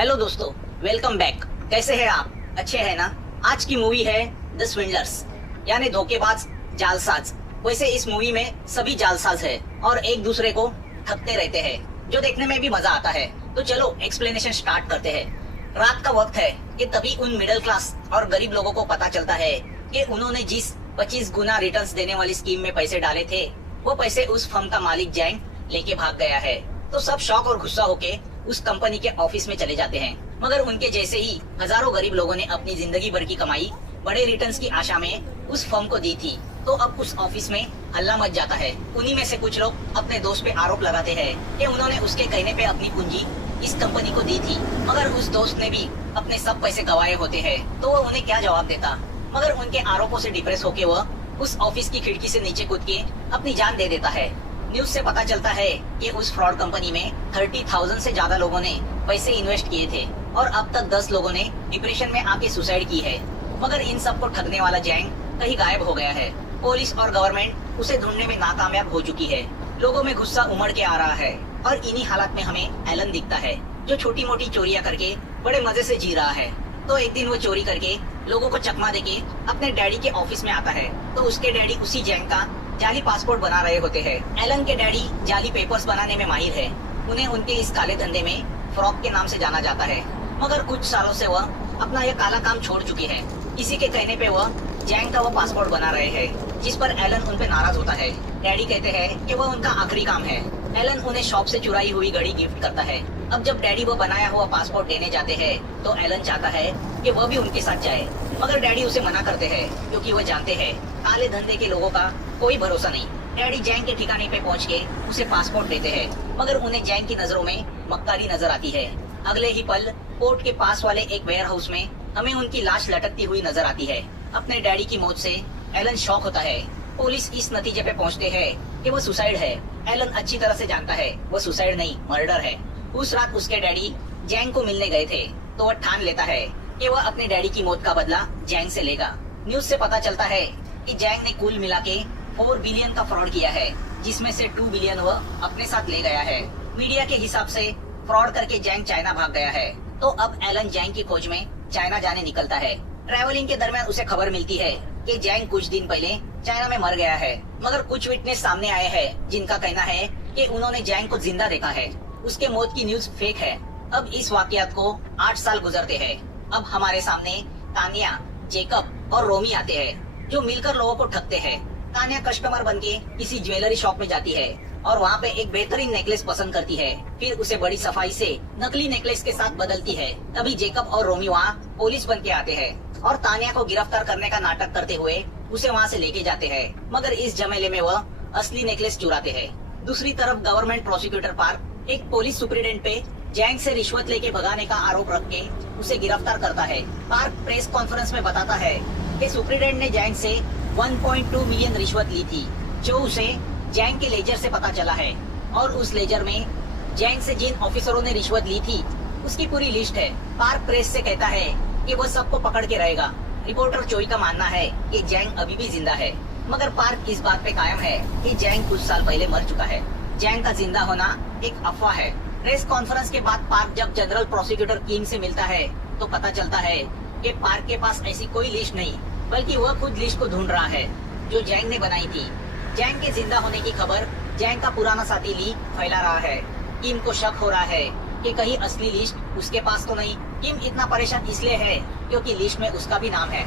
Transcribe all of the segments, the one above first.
Hello दोस्तों, welcome back. कैसे हैं आप? अच्छे हैं ना? आज की मूवी है द स्विंडलर्स, यानी धोखेबाज जालसाज। वैसे इस मूवी में सभी जालसाज है और एक दूसरे को ठगते रहते हैं, जो देखने में भी मजा आता है। तो चलो एक्सप्लेनेशन स्टार्ट करते हैं। रात का वक्त है कि तभी उन मिडिल क्लास और गरीब लोगों को पता चलता है कि उन्होंने जिस 25 गुना रिटर्न्स देने वाली स्कीम में पैसे डाले थे, वो पैसे उस फर्म का मालिक जैंग लेके भाग गया है। तो सब शौक और गुस्सा होके उस कंपनी के ऑफिस में चले जाते हैं। मगर उनके जैसे ही हजारों गरीब लोगों ने अपनी जिंदगी भर की कमाई बड़े रिटर्न्स की आशा में उस फर्म को दी थी। तो अब उस ऑफिस में हल्ला मच जाता है। उन्हीं में से कुछ लोग अपने दोस्त पे आरोप लगाते हैं कि उन्होंने उसके कहने पे अपनी पूंजी इस कंपनी को दी थी, मगर उस दोस्त ने भी अपने सब पैसे गंवाए होते हैं। तो वह उन्हें क्या जवाब देता? मगर उनके आरोपों से डिप्रेस होके वह उस ऑफिस की खिड़की से नीचे कूद के अपनी जान दे देता है। न्यूज से पता चलता है कि उस फ्रॉड कंपनी में 30,000 से ज्यादा लोगों ने पैसे इन्वेस्ट किए थे और अब तक 10 लोगों ने डिप्रेशन में आके सुसाइड की है। मगर इन सबको ठगने वाला जैंग कहीं गायब हो गया है। पुलिस और गवर्नमेंट उसे ढूंढने में नाकामयाब हो चुकी है। लोगों में गुस्सा उमड़ के आ रहा है और इन्हीं हालात में हमें एलन दिखता है, जो छोटी मोटी चोरियां करके बड़े मजे से जी रहा है। तो एक दिन वो चोरी करके लोगों को चकमा देके अपने डैडी के ऑफिस में आता है। तो उसके डैडी उसी जैंग का जाली पासपोर्ट बना रहे होते हैं। एलन के डैडी जाली पेपर्स बनाने में माहिर है। उन्हें उनके इस काले धंधे में फ्रॉक के नाम से जाना जाता है। मगर कुछ सालों से वह अपना यह काला काम छोड़ चुके हैं। इसी के कहने पे वह जैंग का वो पासपोर्ट बना रहे हैं, जिस पर एलन उन पे नाराज होता है। डैडी कहते हैं कि वह उनका आखिरी काम है। एलन उन्हें शॉप से चुराई हुई घड़ी गिफ्ट करता है। अब जब डैडी वो बनाया हुआ पासपोर्ट देने जाते हैं तो एलन चाहता है कि वह भी उनके साथ जाए, मगर डैडी उसे मना करते हैं, क्योंकि वह जानते हैं काले धंधे के लोगों का कोई भरोसा नहीं। डैडी जैंग के ठिकाने पे पहुंच के उसे पासपोर्ट देते हैं, मगर उन्हें जैंग की नजरों में मक्कारी नजर आती है। अगले ही पल पोर्ट के पास वाले एक वेयर हाउस में हमें उनकी लाश लटकती हुई नजर आती है। अपने डैडी की मौत से एलन शॉक होता है। पुलिस इस नतीजे पे पहुंचते हैं कि वो सुसाइड है। एलन अच्छी तरह से जानता है वो सुसाइड नहीं, मर्डर है। उस रात उसके डैडी जैंग को मिलने गए थे, तो वह ठान लेता है कि वह अपने डैडी की मौत का बदला जैंग से लेगा। न्यूज से पता चलता है कि जैंग ने कुल मिला के 4 बिलियन का फ्रॉड किया है, जिसमें से 2 बिलियन वह अपने साथ ले गया है। मीडिया के हिसाब से फ्रॉड करके जैंग चाइना भाग गया है। तो अब एलन जैंग की खोज में चाइना जाने निकलता है। ट्रैवलिंग के दरमियान उसे खबर मिलती है कि जैंग कुछ दिन पहले चाइना में मर गया है। मगर कुछ विटनेस सामने आए हैं जिनका कहना है कि उन्होंने जैंग को जिंदा देखा है। उसके मौत की न्यूज फेक है। अब इस वाकयात को 8 साल गुजरते हैं। अब हमारे सामने तानिया, जेकब और रोमी आते हैं, जो मिलकर लोगों को ठगते हैं। तानिया कस्टमर बनके किसी ज्वेलरी शॉप में जाती है और वहाँ पे एक बेहतरीन नेकलेस पसंद करती है। फिर उसे बड़ी सफाई से नकली नेकलेस के साथ बदलती है। तभी जेकब और रोमी वहाँ पुलिस बन के आते हैं और तानिया को गिरफ्तार करने का नाटक करते हुए उसे वहाँ से लेके जाते हैं। मगर इस झमेले में वह असली नेकलेस चुराते हैं। दूसरी तरफ गवर्नमेंट प्रोसिक्यूटर पार्क एक पुलिस सुपरिटेंडेंट पे जैंग से रिश्वत लेके भगाने का आरोप रख के उसे गिरफ्तार करता है। पार्क प्रेस कॉन्फ्रेंस में बताता है कि सुपरिटेंडेंट ने जैंग से 1.2 मिलियन रिश्वत ली थी, जो उसे जैंग के लेजर से पता चला है। और उस लेजर में जैंग से जिन ऑफिसरों ने रिश्वत ली थी उसकी पूरी लिस्ट है। पार्क प्रेस से कहता है कि वो सबको पकड़ के रहेगा। रिपोर्टर चोई का मानना है कि जैंग अभी भी जिंदा है, मगर पार्क इस बात पे कायम है कि जैंग कुछ साल पहले मर चुका है। जैंग का जिंदा होना एक अफवाह है। प्रेस कॉन्फ्रेंस के बाद पार्क जब जनरल प्रोसिक्यूटर किंग से मिलता है तो पता चलता है कि पार्क के पास ऐसी कोई लिस्ट नहीं, बल्कि वह खुद लिस्ट को ढूंढ रहा है जो जैंग ने बनाई थी। जैंग के जिंदा होने की खबर जैंग का पुराना साथी ली फैला रहा है। किम को शक हो रहा है कि कहीं असली लिस्ट उसके पास तो नहीं। किम इतना परेशान इसलिए है क्योंकि लिस्ट में उसका भी नाम है।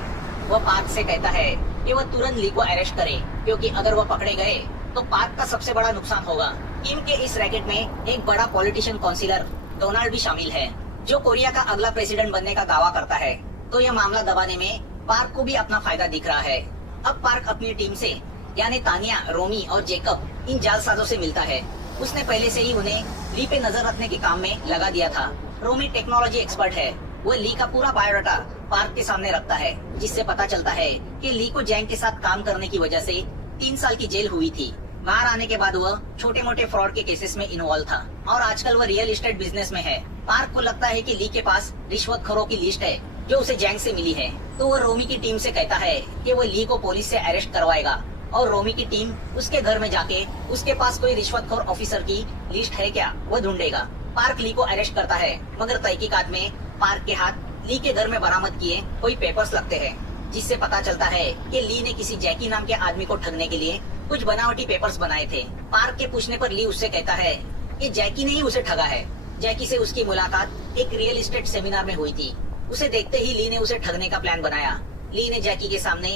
वह पार्क से कहता है कि वह तुरंत ली को अरेस्ट करे, क्योंकि अगर वह पकड़े गए तो पार्क का सबसे बड़ा नुकसान होगा। किम के इस रैकेट में एक बड़ा पॉलिटिशियन काउंसिलर डोनाल्ड भी शामिल है, जो कोरिया का अगला प्रेसिडेंट बनने का दावा करता है। तो यह मामला दबाने में पार्क को भी अपना फायदा दिख रहा है। अब पार्क अपनी टीम से यानी तानिया, रोमी और जेकब इन जालसाजों से मिलता है। उसने पहले से ही उन्हें ली पे नजर रखने के काम में लगा दिया था। रोमी टेक्नोलॉजी एक्सपर्ट है। वो ली का पूरा बायोडाटा पार्क के सामने रखता है, जिससे पता चलता है कि ली को जैंग के साथ काम करने की वजह से 3 साल की जेल हुई थी। बाहर आने के बाद वह छोटे मोटे फ्रॉड के केसेस में इन्वॉल्व था और आजकल वह रियल एस्टेट बिजनेस में है। पार्क को लगता है कि ली के पास रिश्वतखोरों की लिस्ट है जो उसे जैंग से मिली है। तो वह रोमी की टीम से कहता है कि वो ली को पुलिस से अरेस्ट करवाएगा और रोमी की टीम उसके घर में जाके उसके पास कोई रिश्वतखोर ऑफिसर की लिस्ट है क्या वो ढूंढेगा। पार्क ली को अरेस्ट करता है, मगर तहकीकात में पार्क के हाथ ली के घर में बरामद किए कोई पेपर्स लगते हैं, जिससे पता चलता है कि ली ने किसी जैकी नाम के आदमी को ठगने के लिए कुछ बनावटी पेपर्स बनाए थे। पार्क के पूछने पर ली उससे कहता है कि जैकी ने ही उसे ठगा है। जैकी से उसकी मुलाकात एक रियल एस्टेट सेमिनार में हुई थी। उसे देखते ही ली ने उसे ठगने का प्लान बनाया। ली ने जैकी के सामने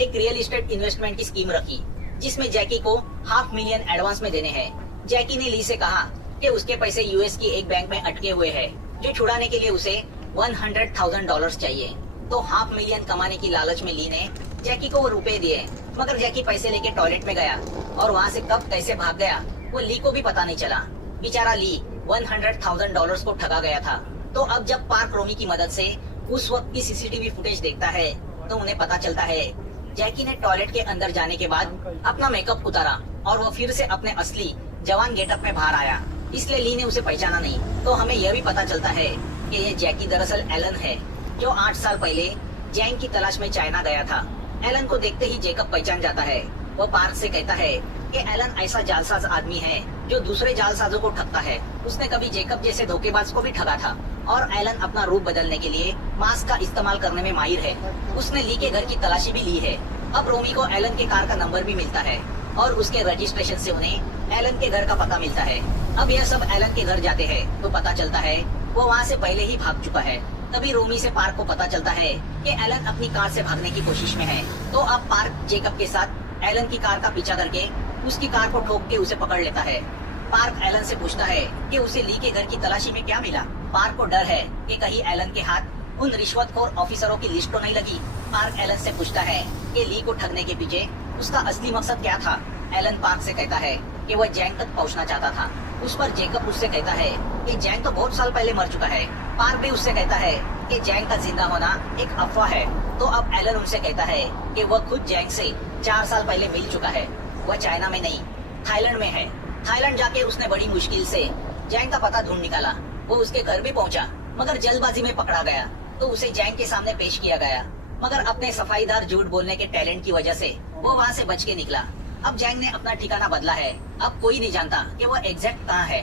एक रियल एस्टेट इन्वेस्टमेंट की स्कीम रखी, जिसमें जैकी को $500,000 एडवांस में देने हैं। जैकी ने ली से कहा कि उसके पैसे यूएस की एक बैंक में अटके हुए हैं, जो छुड़ाने के लिए उसे $100,000 चाहिए। तो $500,000 कमाने की लालच में ली ने जैकी को वो रुपए दिए, मगर जैकी पैसे लेके टॉयलेट में गया और वहाँ से कब कैसे भाग गया वो ली को भी पता नहीं चला। बेचारा ली $100,000 को ठगा गया था। तो अब जब पार्क रोमी की मदद से उस वक्त की सीसीटीवी फुटेज देखता है तो उन्हें पता चलता है जैकी ने टॉयलेट के अंदर जाने के बाद अपना मेकअप उतारा और वो फिर से अपने असली जवान गेटअप में बाहर आया, इसलिए ली ने उसे पहचाना नहीं। तो हमें यह भी पता चलता है कि ये जैकी दरअसल एलन है, जो 8 साल पहले जैंग की तलाश में चाइना गया था। एलन को देखते ही जेकब पहचान जाता है। वो पार्क से कहता है कि एलन ऐसा जालसाज आदमी है जो दूसरे जालसाजों को ठगता है। उसने कभी जेकब जैसे धोखेबाज को भी ठगा था और एलन अपना रूप बदलने के लिए मास्क का इस्तेमाल करने में माहिर है। उसने ली के घर की तलाशी भी ली है। अब रोमी को एलन के कार का नंबर भी मिलता है और उसके रजिस्ट्रेशन से उन्हें एलन के घर का पता मिलता है। अब यह सब एलन के घर जाते हैं तो पता चलता है वो वहाँ से पहले ही भाग चुका है। तभी रोमी से पार्क को पता चलता है कि एलन अपनी कार से भागने की कोशिश में है। तो अब पार्क जेकब के साथ एलन की कार का पीछा करके उसकी कार को ठोक के उसे पकड़ लेता है। पार्क एलन से पूछता है कि उसे ली के घर की तलाशी में क्या मिला। पार्क को डर है कि कहीं एलन के हाथ उन रिश्वतखोर ऑफिसरों की लिस्ट तो नहीं लगी। पार्क एलन से पूछता है कि ली को ठगने के पीछे उसका असली मकसद क्या था। एलन पार्क से कहता है कि वह जैंग तक पहुंचना चाहता था। उस पर जेकब उससे कहता है कि जैंग तो बहुत साल पहले मर चुका है। पार्क भी उससे कहता है कि जैंग का जिंदा होना एक अफवाह है। तो अब एलन उनसे कहता है कि वह खुद जैंग से 4 साल पहले मिल चुका है। वह चाइना में नहीं, थाईलैंड में है। थाईलैंड जाके उसने बड़ी मुश्किल से जैंग का पता ढूंढ निकाला। वो उसके घर भी पहुंचा, मगर जल्दबाजी में पकड़ा गया तो उसे जैंग के सामने पेश किया गया। मगर अपने सफाईदार झूठ बोलने के टैलेंट की वजह से वो वहाँ से बच के निकला। अब जैंग ने अपना ठिकाना बदला है। अब कोई नहीं जानता कि वो एग्जैक्ट कहाँ है।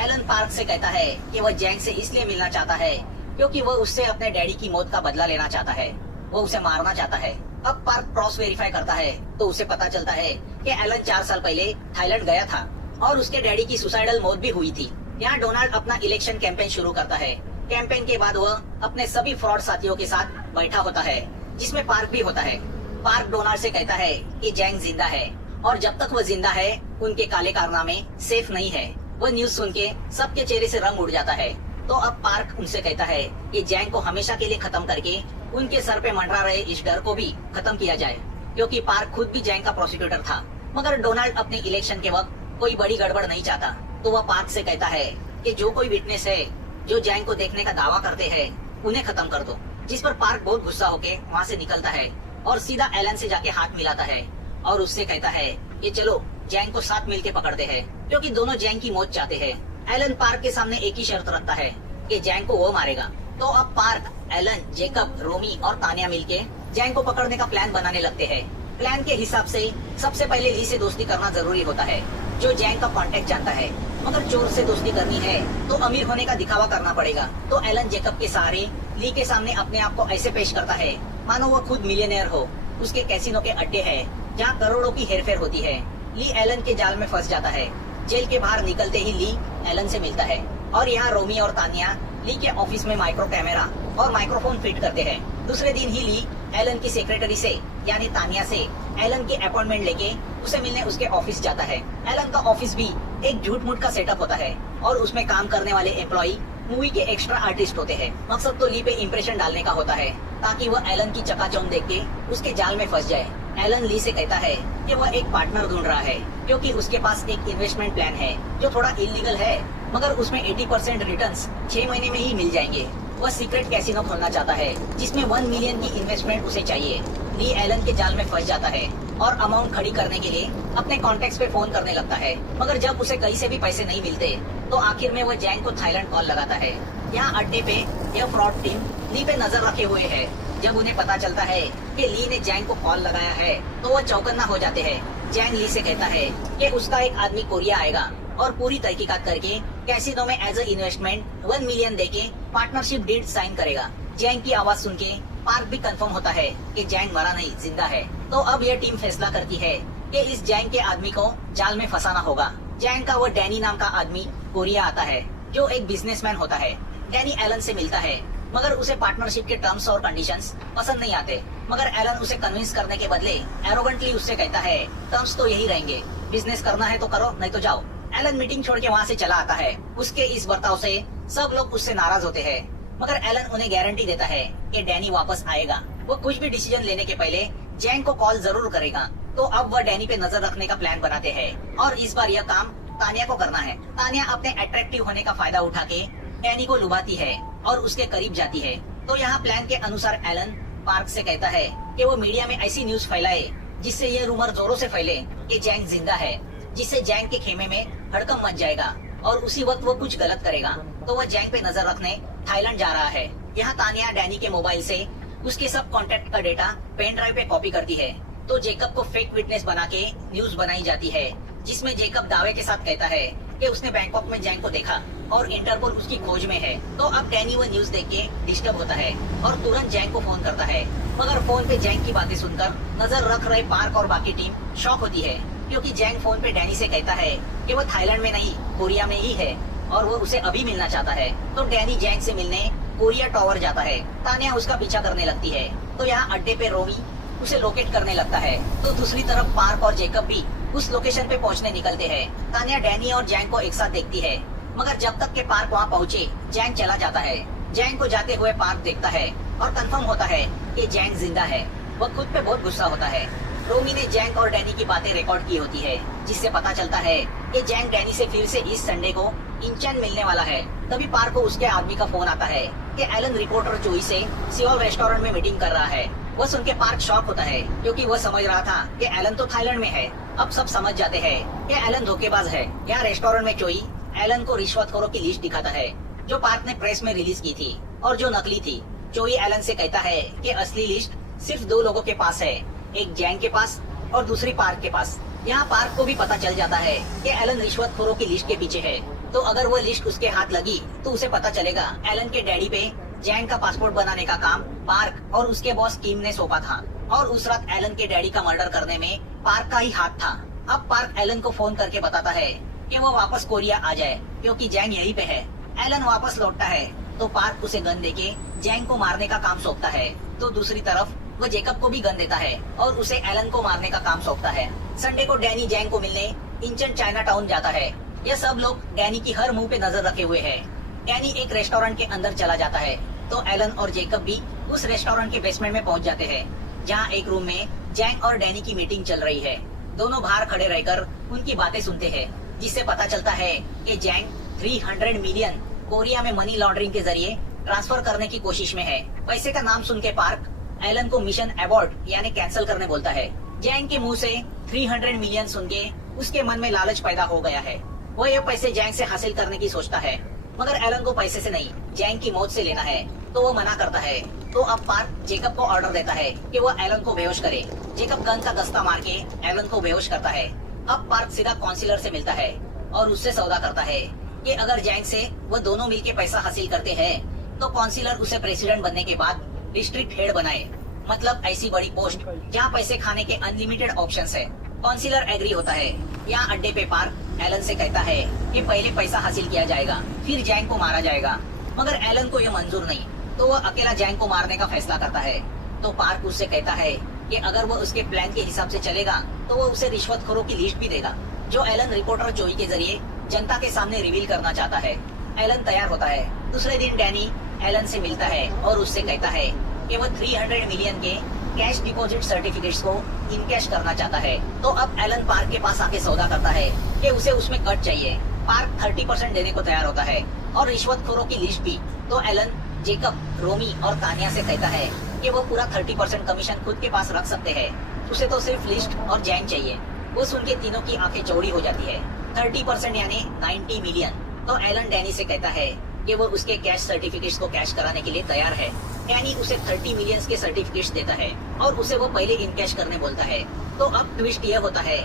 एलन पार्क से कहता है कि वह जैंग से इसलिए मिलना चाहता है क्योंकि वह उससे अपने डैडी की मौत का बदला लेना चाहता है। वो उसे मारना चाहता है। अब पार्क क्रॉस वेरीफाई करता है तो उसे पता चलता है कि एलन 4 साल पहले थाईलैंड गया था और उसके डैडी की सुसाइडल मौत भी हुई थी। यहाँ डोनाल्ड अपना इलेक्शन कैंपेन शुरू करता है। कैंपेन के बाद वह अपने सभी फ्रॉड साथियों के साथ बैठा होता है, जिसमें पार्क भी होता है। पार्क डोनाल्ड से कहता है कि जैंग जिंदा है और जब तक वह जिंदा है उनके काले कारनामे सेफ नहीं है। वह न्यूज सुन के सबके चेहरे से रंग उड़ जाता है। तो अब पार्क उनसे कहता है कि जैंग को हमेशा के लिए खत्म करके उनके सर पे मंडरा रहे इस डर को भी खत्म किया जाए, क्योंकि पार्क खुद भी जैंग का प्रोसिक्यूटर था। मगर डोनाल्ड अपने इलेक्शन के वक्त कोई बड़ी गड़बड़ नहीं चाहता। तो वह पार्क से कहता है कि जो कोई विटनेस है जो जैंग को देखने का दावा करते हैं उन्हें खत्म कर दो। जिस पर पार्क बहुत गुस्सा होके वहाँ से निकलता है और सीधा एलन से जाके हाथ मिलाता है और उससे कहता है कि चलो जैंग को साथ मिलके पकड़ते हैं, क्योंकि दोनों जैंग की मौत चाहते हैं। एलन पार्क के सामने एक ही शर्त रखता है कि जैंग को वो मारेगा। तो अब पार्क, एलन, जेकब, रोमी और तानिया मिलके जैंग को पकड़ने का प्लान बनाने लगते हैं। प्लान के हिसाब से सबसे पहले ली से दोस्ती करना जरूरी होता है, जो जैंग का कांटेक्ट जानता है। मगर चोर से दोस्ती करनी है तो अमीर होने का दिखावा करना पड़ेगा। तो एलन जेकब के सहारे ली के सामने अपने आप को ऐसे पेश करता है मानो वो खुद मिलियनेयर हो। उसके कैसीनो के अड्डे हैं जहाँ करोड़ों की हेरफेर होती है। ली एलन के जाल में फंस जाता है। जेल के बाहर निकलते ही ली एलन से मिलता है और यहाँ रोमी और तानिया ली के ऑफिस में माइक्रो कैमरा और माइक्रोफोन फिट करते हैं। दूसरे दिन ही ली एलन की सेक्रेटरी से यानी तानिया से एलन की अपॉइंटमेंट लेके उसे मिलने उसके ऑफिस जाता है। एलन का ऑफिस भी एक झूठ मूठ का सेटअप होता है और उसमें काम करने वाले एम्प्लॉई मूवी के एक्स्ट्रा आर्टिस्ट होते हैं। मकसद तो ली पे इम्प्रेशन डालने का होता है ताकि वह एलन की चकाचौंध देख के उसके जाल में फंस जाए। एलन ली से कहता है कि वह एक पार्टनर ढूंढ रहा है क्योंकि उसके पास एक इन्वेस्टमेंट प्लान है जो थोड़ा इलीगल है, मगर उसमें 80% रिटर्न्स 6 महीने में ही मिल जाएंगे। वह सीक्रेट कैसीनो खोलना चाहता है जिसमें 1 मिलियन की इन्वेस्टमेंट उसे चाहिए। ली एलन के जाल में फंस जाता है और अमाउंट खड़ी करने के लिए अपने कॉन्टेक्ट्स पे फोन करने लगता है। मगर जब उसे कहीं से भी पैसे नहीं मिलते तो आखिर में वह जैंग को थाईलैंड कॉल लगाता है। यहाँ अड्डे पे यह फ्रॉड टीम ली पे नजर रखे हुए है। जब उन्हें पता चलता है कि ली ने जैंग को कॉल लगाया है तो वह चौकन्ना हो जाते हैं। जैंग ली से कहता है कि उसका एक आदमी कोरिया आएगा और पूरी तहकीकात करके कैसीनो में एज ए इन्वेस्टमेंट 1 मिलियन देके पार्टनरशिप डीड साइन करेगा। जैंग की आवाज सुन के पार्क भी कंफर्म होता है कि जैंग मरा नहीं, जिंदा है। तो अब यह टीम फैसला करती है कि इस जैंग के आदमी को जाल में फंसाना होगा। जैंग का वो डैनी नाम का आदमी कोरिया आता है, जो एक बिजनेसमैन होता है। डैनी एलन से मिलता है, मगर उसे पार्टनरशिप के टर्म्स और कंडीशंस पसंद नहीं आते। मगर एलन उसे कन्विंस करने के बदले एरोगेंटली उससे कहता है, टर्म्स तो यही रहेंगे, बिजनेस करना है तो करो, नहीं तो जाओ। एलन मीटिंग छोड़ के वहाँ से चला आता है। उसके इस बर्ताव से सब लोग उससे नाराज होते हैं, मगर एलन उन्हें गारंटी देता है कि डैनी वापस आएगा। वो कुछ भी डिसीजन लेने के पहले जैंग को कॉल जरूर करेगा। तो अब वह डैनी पे नजर रखने का प्लान बनाते हैं और इस बार यह काम तानिया को करना है। तानिया अपने अट्रैक्टिव होने का फायदा उठा के डैनी को लुभाती है और उसके करीब जाती है। तो यहाँ प्लान के अनुसार एलन पार्क से कहता है कि वो मीडिया में ऐसी न्यूज फैलाए जिससे ये रूमर जोरों से फैले कि जैंग जिंदा है, जिससे जैंग के खेमे में हड़कंप मच जाएगा और उसी वक्त वो कुछ गलत करेगा। तो वह जैंग पे नजर रखने थाईलैंड जा रहा है। यहाँ तानिया डैनी के मोबाइल से उसके सब कॉन्टेक्ट का डेटा पेन ड्राइव पे कॉपी करती है। तो जेकब को फेक विटनेस बना के न्यूज बनाई जाती है, जिसमें जेकब दावे के साथ कहता है कि उसने बैंकॉक में जैंग को देखा और इंटरपोल उसकी खोज में है। तो अब डैनी वो न्यूज देख के डिस्टर्ब होता है और तुरंत जैंग को फोन करता है। मगर फोन पे जैंग की बातें सुनकर नजर रख रहे पार्क और बाकी टीम शॉक होती है, क्योंकि जैंग फोन पे डैनी से कहता है कि वो थाईलैंड में नहीं, कोरिया में ही है और वो उसे अभी मिलना चाहता है। तो डैनी जैंग से मिलने कोरिया टावर जाता है। तानिया उसका पीछा करने लगती है। तो यहाँ अड्डे पे रोमी उसे लोकेट करने लगता है। तो दूसरी तरफ पार्क और जेकब भी उस लोकेशन पे पहुंचने निकलते हैं। तानिया डैनी और जैंग को एक साथ देखती है, मगर जब तक के पार्क वहाँ पहुँचे जैंग चला जाता है। जैंग को जाते हुए पार्क देखता है और कंफर्म होता है कि जैंग जिंदा है। वह खुद पे बहुत गुस्सा होता है। रोमी ने जैंग और डैनी की बातें रिकॉर्ड की होती है, जिससे पता चलता है कि जैंग डैनी से फिर से इस संडे को इंचन मिलने वाला है। तभी पार्क को उसके आदमी का फोन आता है कि एलन रिपोर्टर जोई से सियोल रेस्टोरेंट में मीटिंग कर रहा है। वह सुन के पार्क शॉक होता है, क्योंकि वह समझ रहा था कि एलन तो थाईलैंड में है। अब सब समझ जाते हैं कि एलन धोखेबाज है। यहाँ रेस्टोरेंट में चोई एलन को रिश्वतखोरों की लिस्ट दिखाता है, जो पार्क ने प्रेस में रिलीज की थी और जो नकली थी। चोई एलन से कहता है कि असली लिस्ट सिर्फ 2 लोगों के पास है, एक जैंग के पास और दूसरी पार्क के पास। यहाँ पार्क को भी पता चल जाता है कि एलन रिश्वतखोरों की लिस्ट के पीछे है। तो अगर वो लिस्ट उसके हाथ लगी तो उसे पता चलेगा एलन के डैडी पे जैंग का पासपोर्ट बनाने का काम पार्क और उसके बॉस किम ने सौंपा था, और उस रात एलन के डैडी का मर्डर करने में पार्क का ही हाथ था। अब पार्क एलन को फोन करके बताता है कि वो वापस कोरिया आ जाए, क्योंकि जैंग यहीं पे है। एलन वापस लौटता है तो पार्क उसे गन देके जैंग को मारने का काम सौंपता है। तो दूसरी तरफ वो जेकब को भी गन देता है और उसे एलन को मारने का काम सौंपता है। संडे को डैनी जैंग को मिलने इंचन चाइना टाउन जाता है। यह सब लोग डैनी की हर मुंह पे नजर रखे हुए हैं। डैनी एक रेस्टोरेंट के अंदर चला जाता है तो एलन और जेकब भी उस रेस्टोरेंट के बेसमेंट में पहुंच जाते हैं, जहां एक रूम में जैंग और डैनी की मीटिंग चल रही है। दोनों बाहर खड़े रहकर उनकी बातें सुनते हैं, जिससे पता चलता है कि जैंग 300 मिलियन कोरिया में मनी लॉन्ड्रिंग के जरिए ट्रांसफर करने की कोशिश में है। पैसे का नाम सुन के पार्क एलन को मिशन अबॉर्ट यानी कैंसिल करने बोलता है। जैंग के मुंह से 300 मिलियन सुन के उसके मन में लालच पैदा हो गया है। वो ये पैसे जैंग से हासिल करने की सोचता है, मगर एलन को पैसे से नहीं, जैंग की मौत से लेना है। तो वो मना करता है। तो अब पार्क जेकब को ऑर्डर देता है कि वो एलन को बेहोश करे। जेकब गन का दस्ता मार के एलन को बेहोश करता है। अब पार्क सीधा काउंसिलर से मिलता है और उससे सौदा करता है कि अगर जैंग से वो दोनों मिलके पैसा हासिल करते हैं तो काउंसिलर उसे प्रेसिडेंट बनने के बाद डिस्ट्रिक्ट हेड बनाए, मतलब ऐसी बड़ी पोस्ट जहाँ पैसे खाने के अनलिमिटेड ऑप्शंस है। काउंसिलर एग्री होता है। यहाँ अड्डे पे पार्क एलन से कहता है कि पहले पैसा हासिल किया जाएगा, फिर जैंग को मारा जाएगा। मगर एलन को यह मंजूर नहीं, तो वह अकेला जैंग को मारने का फैसला करता है। तो पार्क उससे कहता है कि अगर वो उसके प्लान के हिसाब से चलेगा तो वो उसे रिश्वतखोरों की लिस्ट भी देगा, जो एलन रिपोर्टर जोई के जरिए जनता के सामने रिवील करना चाहता है। एलन तैयार होता है। दूसरे दिन डैनी एलन से मिलता है और उससे कहता है कि वो 300 मिलियन के कैश डिपॉजिट सर्टिफिकेट्स को इनकैश करना चाहता है। तो अब एलन पार्क के पास आके सौदा करता है कि उसे उसमें कट चाहिए। पार्क 30% देने को तैयार होता है और रिश्वतखोरों की लिस्ट भी। तो एलन जेकब, रोमी और तानिया से कहता है कि वो पूरा 30% कमीशन खुद के पास रख सकते हैं, उसे तो सिर्फ लिस्ट और जैंग चाहिए। वो सुन के तीनों की आंखें चौड़ी हो जाती है। 30% यानी 90 मिलियन। तो एलन डैनी से कहता है कि वो उसके कैश सर्टिफिकेट्स को कैश कराने के लिए तैयार है। डैनी उसे 30 मिलियन के सर्टिफिकेट्स देता है और उसे वो पहले इनकैश करने बोलता है। तो अब ट्विस्ट यह होता है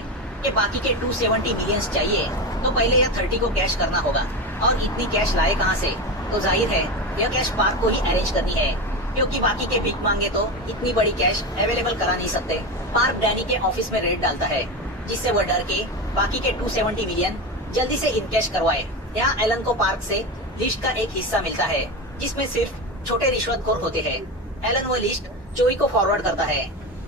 कि बाकी के 270 मिलियन चाहिए। तो पहले यह 30 को कैश करना होगा। और इतनी कैश लाए कहाँ से? तो जाहिर है यह कैश पार्क को ही अरेंज करनी है, क्योंकि बाकी के भीख मांगे तो इतनी बड़ी कैश अवेलेबल करा नहीं सकते। पार्क डैनी के ऑफिस में रेड डालता है, जिससे वह डर के बाकी के 270 मिलियन जल्दी से इनकैश करवाए। यहाँ एलन को पार्क से लिस्ट का एक हिस्सा मिलता है, जिसमें सिर्फ छोटे रिश्वतखोर होते हैं। एलन वो लिस्ट चोई को फॉरवर्ड करता है।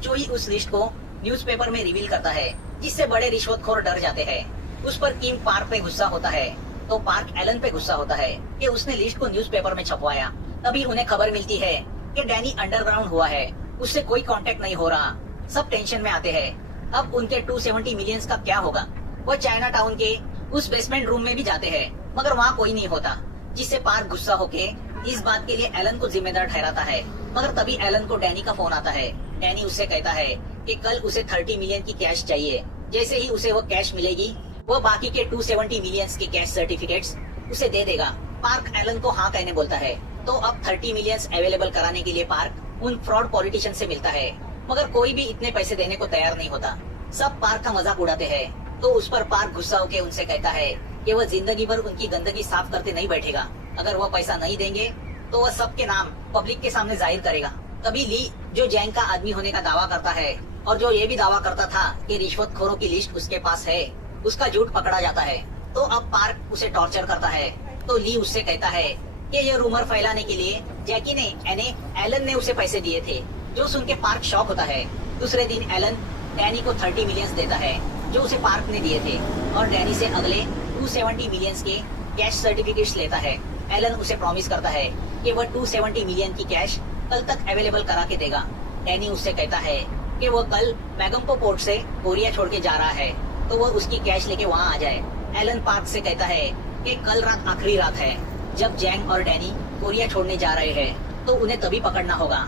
चोई उस लिस्ट को न्यूज़पेपर में रिवील करता है, जिससे बड़े रिश्वतखोर डर जाते हैं। उस पर किम पार्क पे गुस्सा होता है, तो पार्क एलन पे गुस्सा होता है कि उसने लिस्ट को न्यूज़पेपर में छपवाया। तभी उन्हें खबर मिलती है कि डैनी अंडरग्राउंड हुआ है, उससे कोई कांटेक्ट नहीं हो रहा। सब टेंशन में आते हैं। अब उनके 270 मिलियंस का क्या होगा? वो चाइना टाउन के उस बेसमेंट रूम में भी जाते हैं, मगर वहाँ कोई नहीं होता, जिससे पार्क गुस्सा होके इस बात के लिए एलन को जिम्मेदार ठहराता है। मगर तभी एलन को डैनी का फोन आता है। डैनी उससे कहता है कि कल उसे 30 मिलियन की कैश चाहिए। जैसे ही उसे वो कैश मिलेगी, वो बाकी के 270 मिलियंस के कैश सर्टिफिकेट्स उसे दे देगा। पार्क एलन को हाँ कहने बोलता है। तो अब 30 मिलियंस अवेलेबल कराने के लिए पार्क उन फ्रॉड पॉलिटिशियन से मिलता है, मगर कोई भी इतने पैसे देने को तैयार नहीं होता। सब पार्क का मजाक उड़ाते हैं। तो उस पर पार्क गुस्सा होकर उनसे कहता है कि वह जिंदगी भर उनकी गंदगी साफ करते नहीं बैठेगा। अगर वह पैसा नहीं देंगे तो वह सबके नाम पब्लिक के सामने जाहिर करेगा। तभी ली, जो जैंग का आदमी होने का दावा करता है और जो ये भी दावा करता था कि रिश्वतखोरों की लिस्ट उसके पास है, उसका झूठ पकड़ा जाता है। तो अब पार्क उसे टॉर्चर करता है। तो ली उससे कहता है कि यह रूमर फैलाने के लिए जैकी ने एलन ने उसे पैसे दिए थे, जो सुन के पार्क शॉक होता है। दूसरे दिन एलन डैनी को 30 मिलियंस देता है, जो उसे पार्क ने दिए थे, और डैनी से अगले 270 मिलियंस के कैश सर्टिफिकेट्स लेता है। एलन उसे प्रॉमिस करता है कि वह 270 मिलियन की कैश कल तक अवेलेबल करा के देगा। डैनी उससे कहता है कि वह कल मैगम्पो पोर्ट से कोरिया छोड़ के जा रहा है, तो वह उसकी कैश लेके वहाँ आ जाए। एलन पार्क से कहता है कि कल रात आखिरी रात है जब जैंग और डैनी कोरिया छोड़ने जा रहे हैं, तो उन्हें तभी पकड़ना होगा।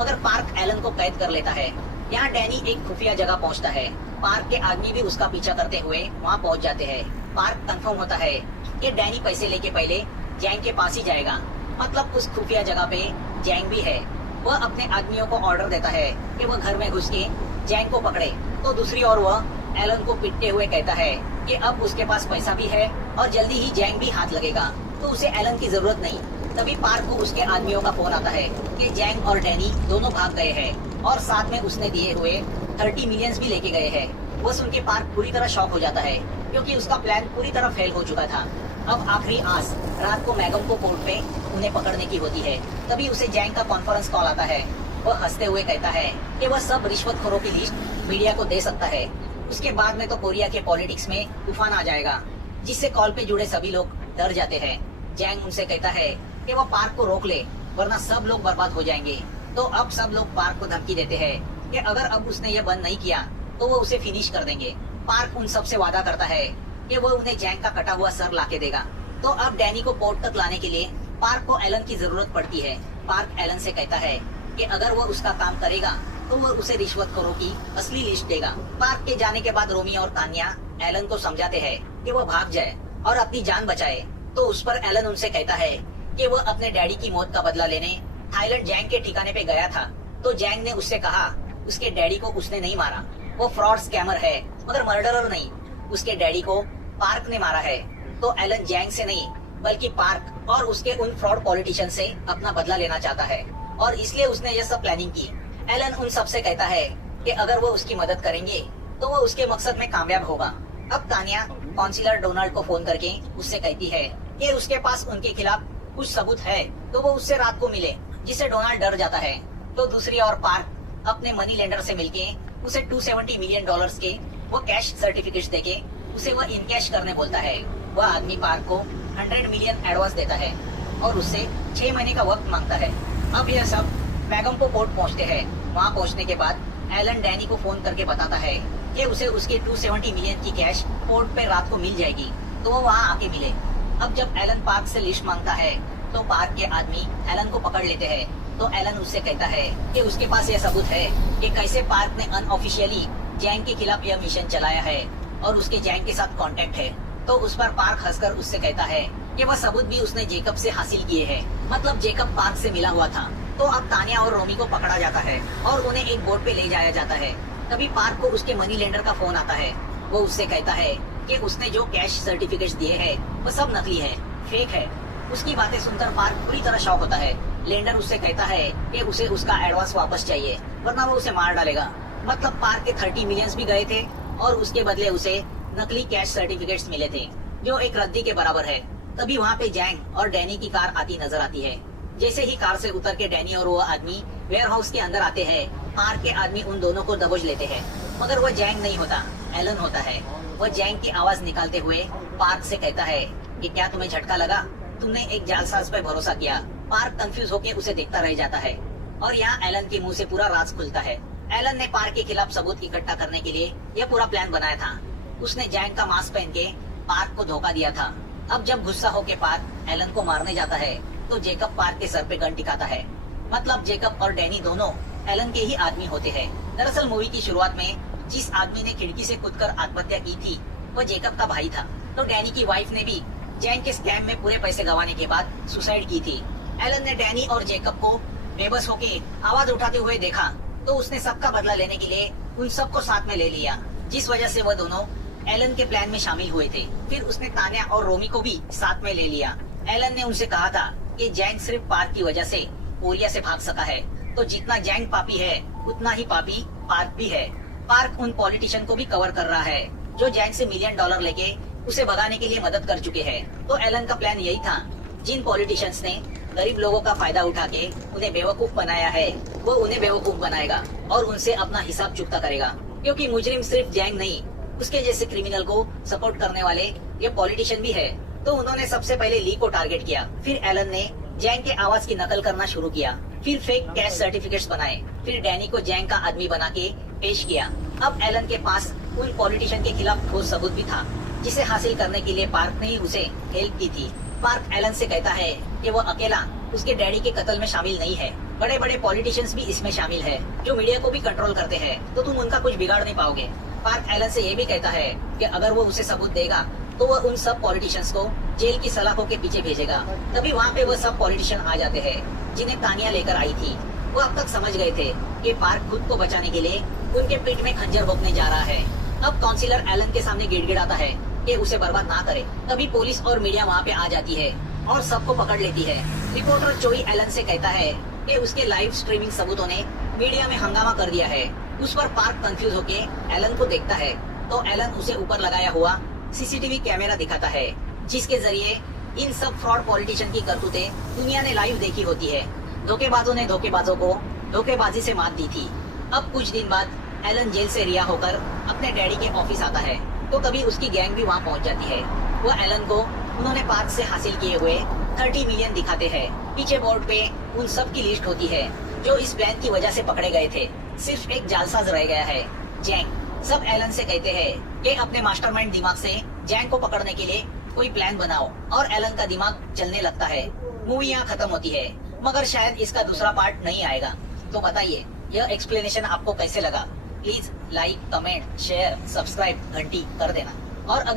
मगर पार्क एलन को कैद कर लेता है। यहाँ डैनी एक खुफिया जगह पहुँचता है। पार्क के आदमी भी उसका पीछा करते हुए वहाँ पहुँच जाते हैं। पार्क कंफर्म होता है कि डैनी पैसे लेके पहले जैंग के पास ही जाएगा, मतलब उस खुफिया जगह पे जैंग भी है। वह अपने आदमियों को ऑर्डर देता है कि वह घर में घुस के जैंग को पकड़े। तो दूसरी ओर वह एलन को पीटते हुए कहता है कि अब उसके पास पैसा भी है और जल्दी ही जैंग भी हाथ लगेगा, तो उसे एलन की जरूरत नहीं। तभी पार्क को उसके आदमियों का फोन आता है कि जैंग और डैनी दोनों भाग गए हैं और साथ में उसने दिए हुए 30 मिलियंस भी लेके गए हैं। वो सुन के पार्क पूरी तरह शॉक हो जाता है, क्योंकि उसका प्लान पूरी तरह फेल हो चुका था। अब आखिरी आस रात को मैगम्पो पोर्ट पे उन्हें पकड़ने की होती है। तभी उसे जैंग का कॉन्फ्रेंस कॉल आता है। वह हंसते हुए कहता है कि वह सब रिश्वतखोरों की लिस्ट मीडिया को दे सकता है। उसके बाद में तो कोरिया के पॉलिटिक्स में तूफान आ जाएगा, जिससे कॉल पे जुड़े सभी लोग डर जाते हैं। जैंग उनसे कहता है कि वह पार्क को रोक ले, वरना सब लोग बर्बाद हो जाएंगे। तो अब सब लोग पार्क को धमकी देते हैं कि अगर अब उसने ये बंद नहीं किया तो वो उसे फिनिश कर देंगे। पार्क उन सब से वादा करता है कि वो उन्हें जैंग का कटा हुआ सर लाके देगा। तो अब डैनी को पोर्ट तक लाने के लिए पार्क को एलन की जरूरत पड़ती है। पार्क एलन से कहता है कि अगर वो उसका काम करेगा तो वो उसे रिश्वतखोरों की असली लिस्ट देगा। पार्क के जाने के बाद रोमी और तान्या एलन को समझाते हैं कि वो भाग जाए और अपनी जान बचाए। तो उस पर एलन उनसे कहता है कि वो अपने डैडी की मौत का बदला लेने थाईलैंड जैंग के ठिकाने पे गया था। तो जैंग ने उससे कहा उसके डैडी को उसने नहीं मारा, वो फ्रॉड स्कैमर है, मगर मर्डरर नहीं। उसके डैडी को पार्क ने मारा है। तो एलन जैंग से नहीं, बल्कि पार्क और उसके उन फ्रॉड पॉलिटिशियन से अपना बदला लेना चाहता है, और इसलिए उसने यह सब प्लानिंग की। एलन उन सबसे कहता है कि अगर वो उसकी मदद करेंगे तो वो उसके मकसद में कामयाब होगा। अब तान्या काउंसिलर डोनाल्ड को फोन करके उससे कहती है कि उसके पास उनके खिलाफ कुछ सबूत है, तो वो उससे रात को मिले, जिससे डोनाल्ड डर जाता है। तो दूसरी ओर पार्क अपने मनी लेंडर से मिलके उसे 270 मिलियन डॉलर्स के वो कैश सर्टिफिकेट्स देके उसे वह इनकैश करने बोलता है। वह आदमी पार्क को 100 मिलियन एडवांस देता है और उससे 6 महीने का वक्त मांगता है। अब यह सब मैगम्पो पोर्ट पहुंचते हैं। वहां पहुंचने के बाद एलन डैनी को फोन करके बताता है कि उसे उसके 270 मिलियन की कैश पोर्ट पे रात को मिल जाएगी, तो वो वहाँ आके मिले। अब जब एलन पार्क से लिस्ट मांगता है तो पार्क के आदमी एलन को पकड़ लेते हैं। तो एलन उससे कहता है कि उसके पास यह सबूत है कि कैसे पार्क ने अनऑफिशियली जैंग के खिलाफ यह मिशन चलाया है और उसके जैंग के साथ कांटेक्ट है। तो उस पर पार्क हंसकर उससे कहता है कि वह सबूत भी उसने जेकब से हासिल किए हैं, मतलब जेकब पार्क से मिला हुआ था। तो अब तान्या और रोमी को पकड़ा जाता है और उन्हें एक बोट पे ले जाया जाता है। तभी पार्क को उसके मनी लेंडर का फोन आता है। वो उससे कहता है कि उसने जो कैश सर्टिफिकेट्स दिए हैं वो सब नकली है, फेक है। उसकी बातें सुनकर पार्क पूरी तरह शॉक होता है। लेंडर उससे कहता है कि उसे उसका एडवांस वापस चाहिए वरना वो उसे मार डालेगा। मतलब पार्क के 30 मिलियंस भी गए थे और उसके बदले उसे नकली कैश सर्टिफिकेट्स मिले थे जो एक रद्दी के बराबर है। तभी वहाँ पे जैंग और डैनी की कार आती नजर आती है। जैसे ही कार से उतर के डैनी और वो आदमी वेयर हाउस के अंदर आते हैं, पार्क के आदमी उन दोनों को दबोच लेते हैं। मगर वो जैंग नहीं होता, एलन होता है। वो जैंग की आवाज निकालते हुए पार्क से कहता है कि क्या तुम्हें झटका लगा, तुमने एक जालसाज पे भरोसा किया। पार्क कंफ्यूज होके उसे देखता रह जाता है और यहाँ एलन के मुंह से पूरा राज खुलता है। एलन ने पार्क के खिलाफ सबूत इकट्ठा करने के लिए यह पूरा प्लान बनाया था। उसने जैंग का मास्क पहन के पार्क को धोखा दिया था। अब जब गुस्सा होके पार्क एलन को मारने जाता है तो जेकब पार्क के सर पे गन टिकाता है। मतलब जेकब और डैनी दोनों एलन के ही आदमी होते हैं। दरअसल मूवी की शुरुआत में जिस आदमी ने खिड़की से कूदकर आत्महत्या की थी वो जेकब का भाई था। तो डैनी की वाइफ ने भी जैंग के स्कैम में पूरे पैसे गंवाने के बाद सुसाइड की थी। एलन ने डैनी और जेकब को बेबस होके आवाज उठाते हुए देखा तो उसने सबका बदला लेने के लिए उन सबको साथ में ले लिया, जिस वजह से वह दोनों एलन के प्लान में शामिल हुए थे। फिर उसने तान्या और रोमी को भी साथ में ले लिया। एलन ने उनसे कहा था कि जैंग सिर्फ पार्क की वजह से कोरिया से भाग सका है, तो जितना जैंग पापी है उतना ही पापी पार्क भी है। पार्क उन पॉलिटिशियन को भी कवर कर रहा है जो जैंग से $1 मिलियन लेके उसे भगाने के लिए मदद कर चुके हैं। तो एलन का प्लान यही था, जिन पॉलिटिशियंस ने गरीब लोगों का फायदा उठा के उन्हें बेवकूफ बनाया है वो उन्हें बेवकूफ बनाएगा और उनसे अपना हिसाब चुकता करेगा। क्योंकि मुजरिम सिर्फ जैंग नहीं, उसके जैसे क्रिमिनल को सपोर्ट करने वाले ये पॉलिटिशियन भी है। तो उन्होंने सबसे पहले ली को टारगेट किया। फिर एलन ने जैंग के आवाज की नकल करना शुरू किया। फिर फेक कैश सर्टिफिकेट्स बनाए। फिर डैनी को जैंग का आदमी बना के पेश किया। अब एलन के पास उन पॉलिटिशियन के खिलाफ ठोस सबूत भी था, जिसे हासिल करने के लिए पार्क ने ही उसे हेल्प की थी। पार्क एलन से कहता है कि वो अकेला उसके डैडी के कत्ल में शामिल नहीं है, बड़े बड़े पॉलिटिशियंस भी इसमें शामिल है जो मीडिया को भी कंट्रोल करते हैं, तो तुम उनका कुछ बिगाड़ नहीं पाओगे। पार्क एलन से ये भी कहता है कि अगर वो उसे सबूत देगा तो वो उन सब पॉलिटिशियंस को जेल की सलाखों के पीछे भेजेगा। तभी वहाँ पे वो सब पॉलिटिशियन आ जाते हैं जिन्हें तानिया लेकर आई थी। वो अब तक समझ गए थे कि पार्क खुद को बचाने के लिए उनके पीठ में खंजर भोंकने जा रहा है। अब काउंसिलर एलन के सामने गिड़गिड़ाता है कि उसे बर्बाद ना करे। तभी पुलिस और मीडिया वहाँ पे आ जाती है और सबको पकड़ लेती है। रिपोर्टर चोई एलन से कहता है कि उसके लाइव स्ट्रीमिंग सबूतों ने मीडिया में हंगामा कर दिया है। उस पर पार्क कंफ्यूज होके एलन को देखता है तो एलन उसे ऊपर लगाया हुआ सीसीटीवी कैमरा दिखाता है, जिसके जरिए इन सब फ्रॉड पॉलिटिशियन की करतूतें दुनिया ने लाइव देखी होती है। धोखेबाजों ने धोखेबाजों को धोखेबाजी से मात दी थी। अब कुछ दिन बाद एलन जेल से रिहा होकर अपने डैडी के ऑफिस आता है तो तभी उसकी गैंग भी वहाँ पहुँच जाती है। वो एलन को उन्होंने पार्क से हासिल किए हुए 30 मिलियन दिखाते हैं। पीछे बोर्ड पे उन सब की लिस्ट होती है जो इस प्लान की वजह से पकड़े गए थे। सिर्फ एक जालसाज रह गया है, जैंग। सब एलन से कहते हैं कि अपने मास्टरमाइंड दिमाग से जैंग को पकड़ने के लिए कोई प्लान बनाओ और एलन का दिमाग चलने लगता है। मूवी यहाँ खत्म होती है, मगर शायद इसका दूसरा पार्ट नहीं आएगा। तो बताइए यह एक्सप्लेनेशन आपको कैसे लगा? Please like, comment, share, subscribe, घंटी कर देना। और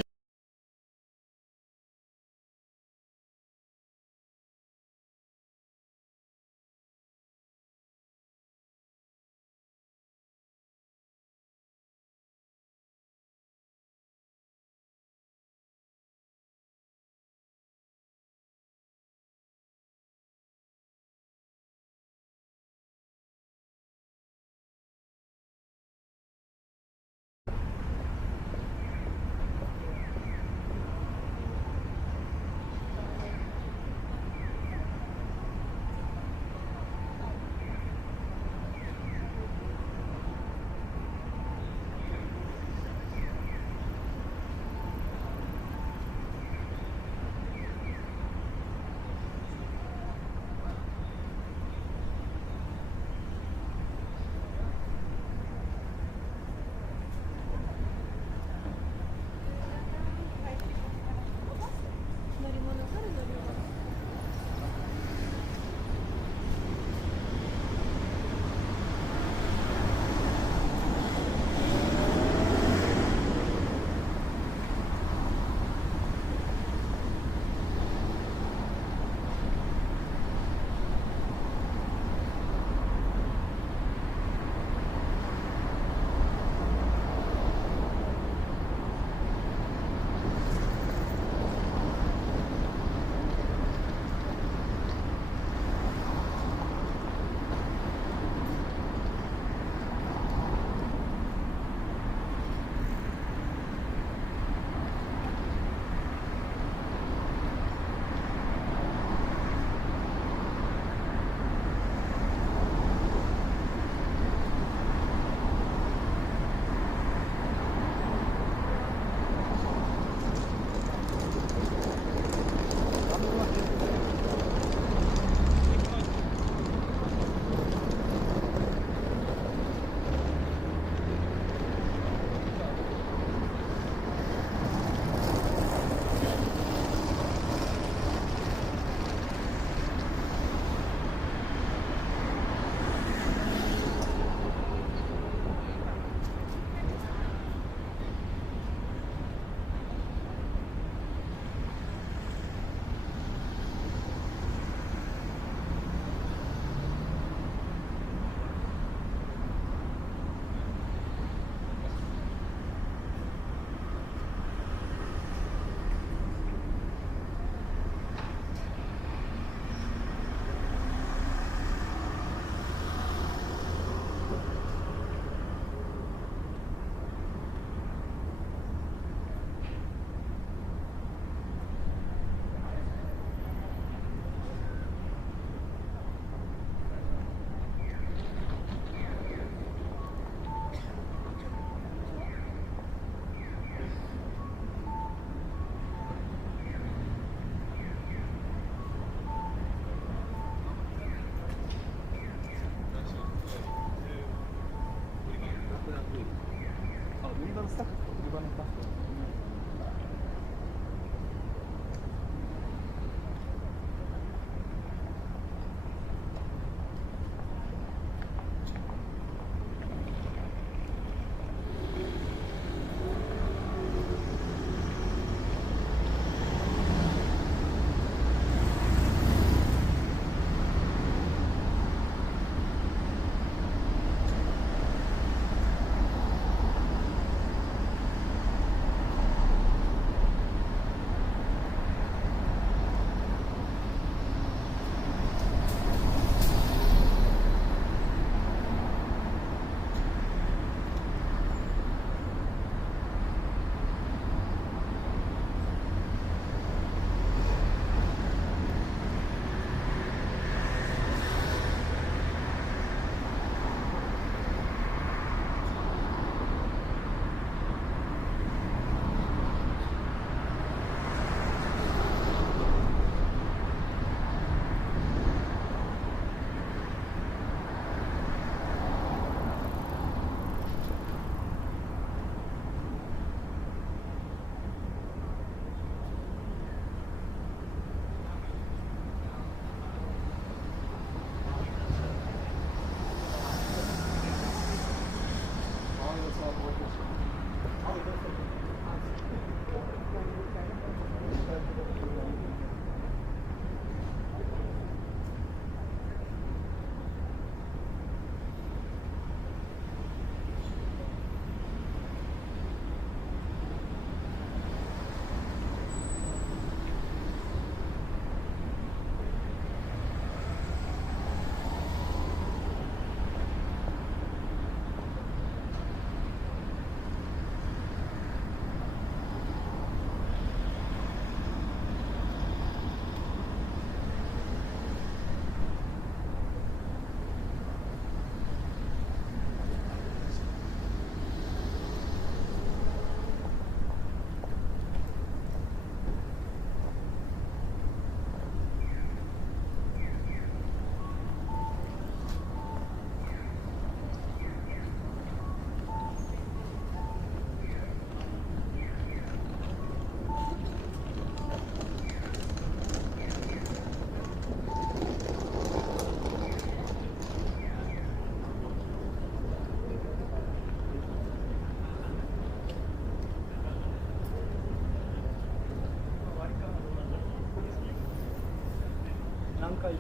kayıp.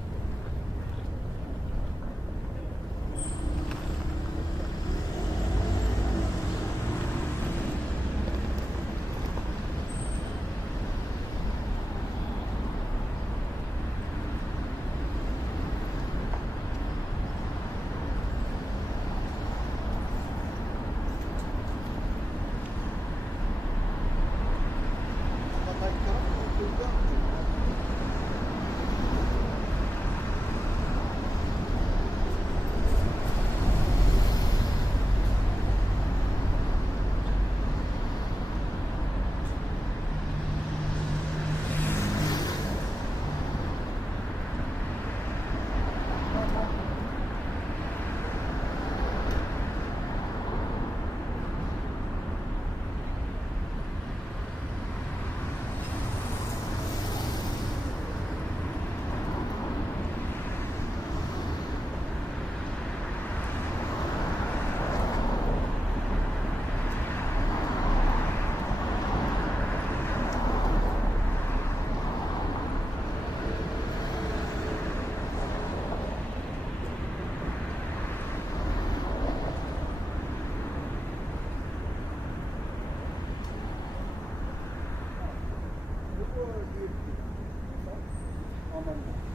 Aman.